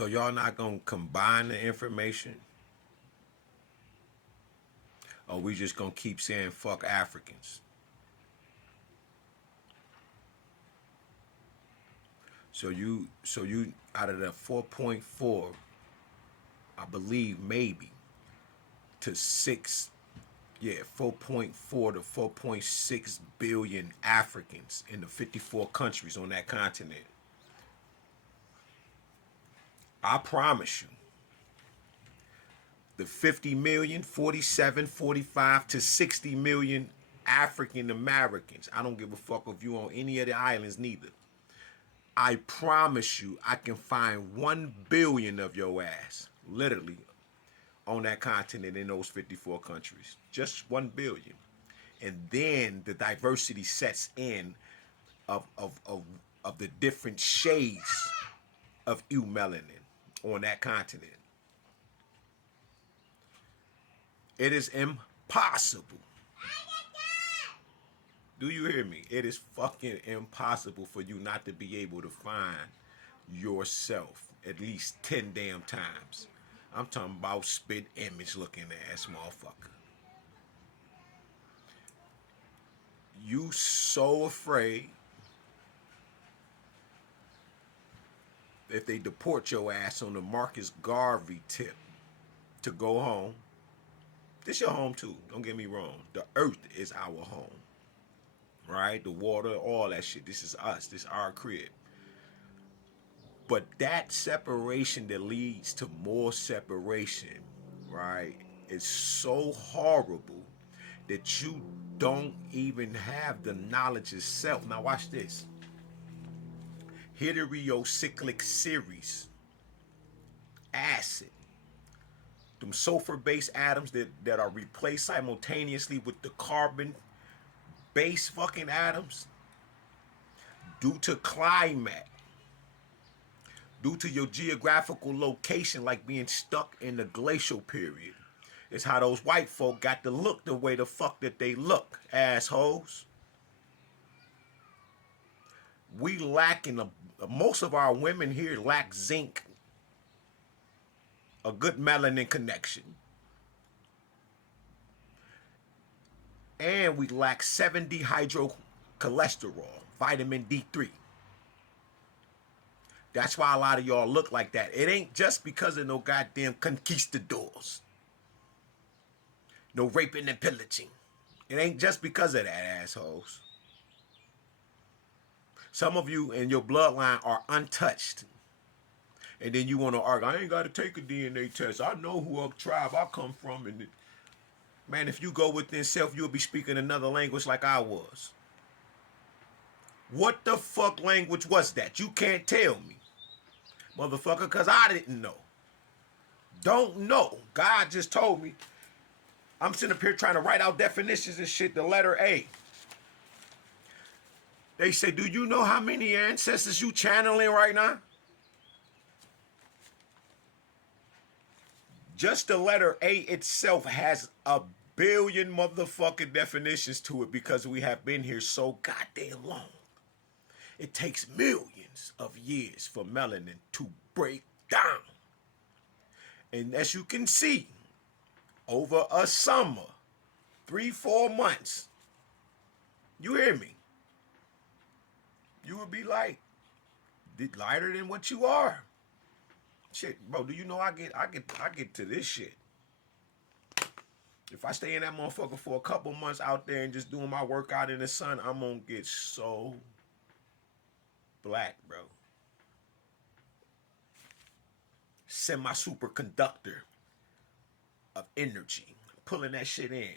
So y'all not gonna combine the information? Or we just gonna keep saying fuck Africans? So you out of the 4.4, I believe maybe to 6, yeah, 4.4 to 4.6 billion Africans in the 54 countries on that continent. I promise you, the 50 million, 47, 45 to 60 million African Americans. I don't give a fuck if you on any of the islands neither. I promise you, I can find 1 billion of your ass, literally, on that continent in those 54 countries. Just 1 billion. And then the diversity sets in of the different shades of eumelanin on that continent. It is impossible. Do you hear me? It is fucking impossible for you not to be able to find yourself at least 10 damn times. I'm talking about spit image looking ass motherfucker. You so afraid if they deport your ass on the Marcus Garvey tip to go home. This your home too, don't get me wrong. The earth is our home. Right? The water, all that shit. This is us. This is our crib. But that separation that leads to more separation, right, is so horrible that you don't even have the knowledge itself. Now watch this. Heterocyclic series, acid, them sulfur-based atoms that are replaced simultaneously with the carbon base fucking atoms, due to climate, due to your geographical location, like being stuck in the glacial period, is how those white folk got to look the way the fuck that they look, assholes. We lacking most of our women here lack zinc, a good melanin connection, and we lack 7-dehydrocholesterol, vitamin D3. That's why a lot of y'all look like that. It ain't just because of no goddamn conquistadors, no raping and pillaging. It ain't just because of that, assholes. Some of you in your bloodline are untouched. And then you want to argue, I ain't got to take a DNA test. I know who tribe I come from. And man, if you go within self, you'll be speaking another language like I was. What the fuck language was that? You can't tell me, motherfucker, because I didn't know. Don't know. God just told me. I'm sitting up here trying to write out definitions and shit, the letter A. They say, do you know how many ancestors you channeling right now? Just the letter A itself has a billion motherfucking definitions to it because we have been here so goddamn long. It takes millions of years for melanin to break down. And as you can see, over a summer, 3-4 months, you hear me? You would be like lighter than what you are. Shit, bro, do you know I get to this shit. If I stay in that motherfucker for a couple months out there and just doing my workout in the sun, I'm gonna get so black, bro. Semi-superconductor of energy. Pulling that shit in.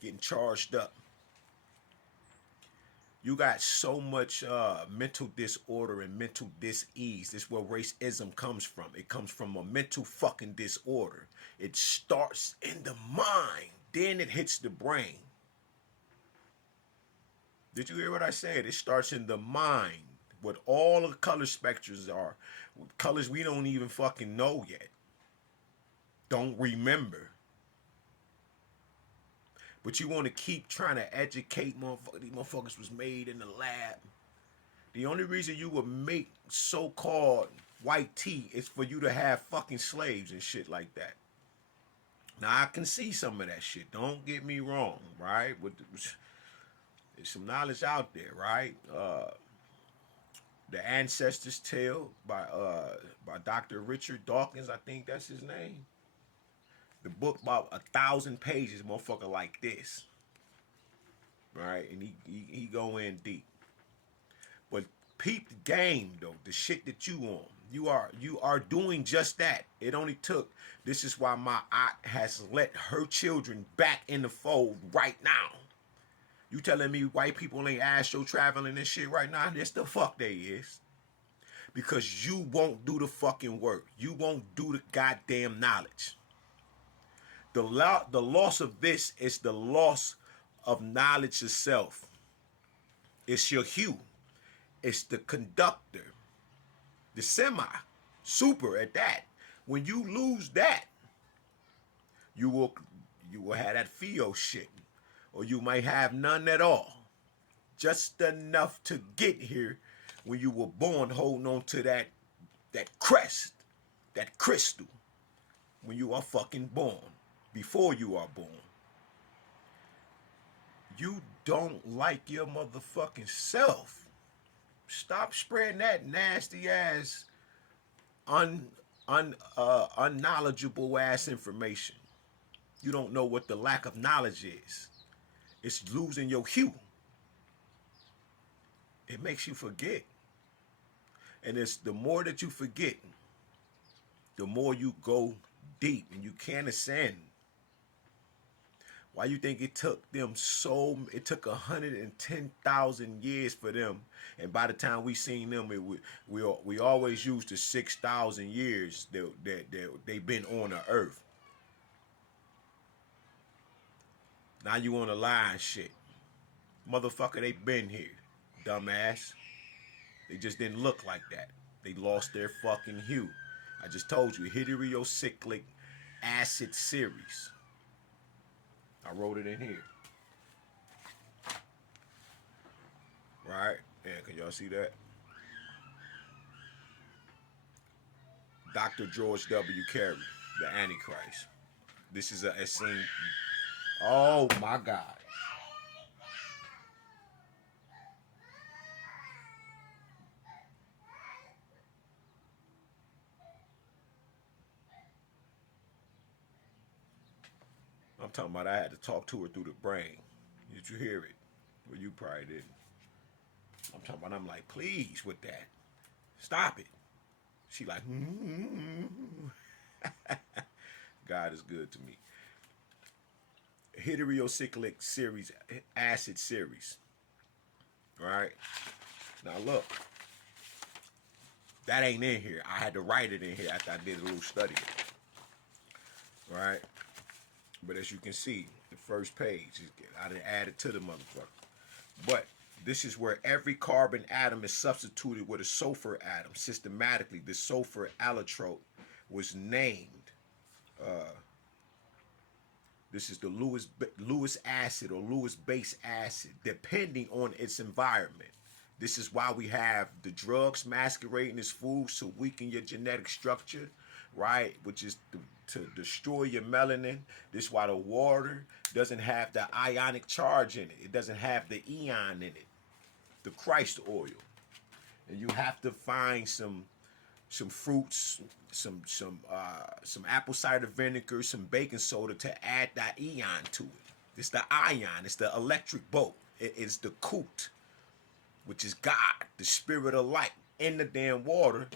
Getting charged up. You got so much mental disorder and mental dis-ease. This is where racism comes from. It comes from a mental fucking disorder. It starts in the mind. Then it hits the brain. Did you hear what I said? It starts in the mind. What all the color spectrums are. Colors we don't even fucking know yet. Don't remember. But you want to keep trying to educate motherfuckers. These motherfuckers was made in the lab. The only reason you would make so-called white tea is for you to have fucking slaves and shit like that. Now I can see some of that shit. Don't get me wrong, right? There's some knowledge out there, right? The Ancestors Tale by Dr. Richard Dawkins, I think that's his name. The book about 1,000 pages, motherfucker, like this, right? And he go in deep. But peep the game though, the shit that you on. You are doing just that. It only took. This is why my aunt has let her children back in the fold right now. You telling me white people ain't astro traveling and shit right now? Yes, the fuck they is. Because you won't do the fucking work. You won't do the goddamn knowledge. The loss of this is the loss of knowledge itself. It's your hue. It's the conductor. The semi. Super at that. When you lose that, you will have that Theo shit. Or you might have none at all. Just enough to get here when you were born holding on to that crest, that crystal, when you are fucking born, before you are born. You don't like your motherfucking self. Stop spreading that nasty ass, unknowledgeable ass information. You don't know what the lack of knowledge is. It's losing your hue. It makes you forget. And it's the more that you forget, the more you go deep and you can't ascend. Why you think it took them it took 110,000 years for them, and by the time we seen them, we always used the 6,000 years that they've been on the earth. Now you on the line shit. Motherfucker, they been here, dumbass. They just didn't look like that. They lost their fucking hue. I just told you, heterocyclic acid series. I wrote it in here. Right? Yeah, can y'all see that? Dr. George W. Carey, the Antichrist. This is a scene. Oh my God. I'm talking about I had to talk to her through the brain. Did you hear it? Well, you probably didn't. I'm talking about, I'm like, please with that. Stop it. She like, God is good to me. Heterocyclic series, acid series. Right? Now look. That ain't in here. I had to write it in here after I did a little study. Right? But as you can see, the first page, I didn't add it to the motherfucker. But this is where every carbon atom is substituted with a sulfur atom. Systematically, the sulfur allotrope was named. This is the Lewis acid or Lewis base acid, depending on its environment. This is why we have the drugs masquerading as foods to weaken your genetic structure, right? Which is to destroy your melanin. This is why the water doesn't have the ionic charge in it. It doesn't have the eon in it. The Christ oil. And you have to find some fruits, some apple cider vinegar, some baking soda to add that eon to it. It's the ion. It's the electric bolt. It's the Kut, which is God, the spirit of light, in the damn water,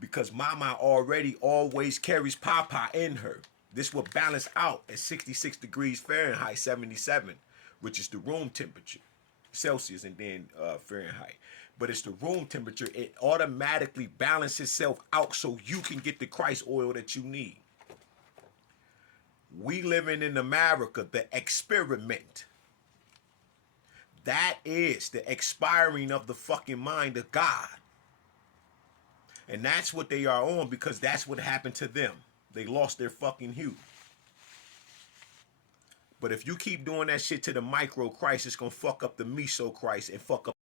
because Mama already always carries Papa in her. This will balance out at 66 degrees Fahrenheit, 77, which is the room temperature, Celsius, and then Fahrenheit. But it's the room temperature. It automatically balances itself out so you can get the Christ oil that you need. We living in America, the experiment. That is the expiring of the fucking mind of God. And that's what they are on, because that's what happened to them. They lost their fucking hue. But if you keep doing that shit to the micro Christ, it's going to fuck up the meso Christ and fuck up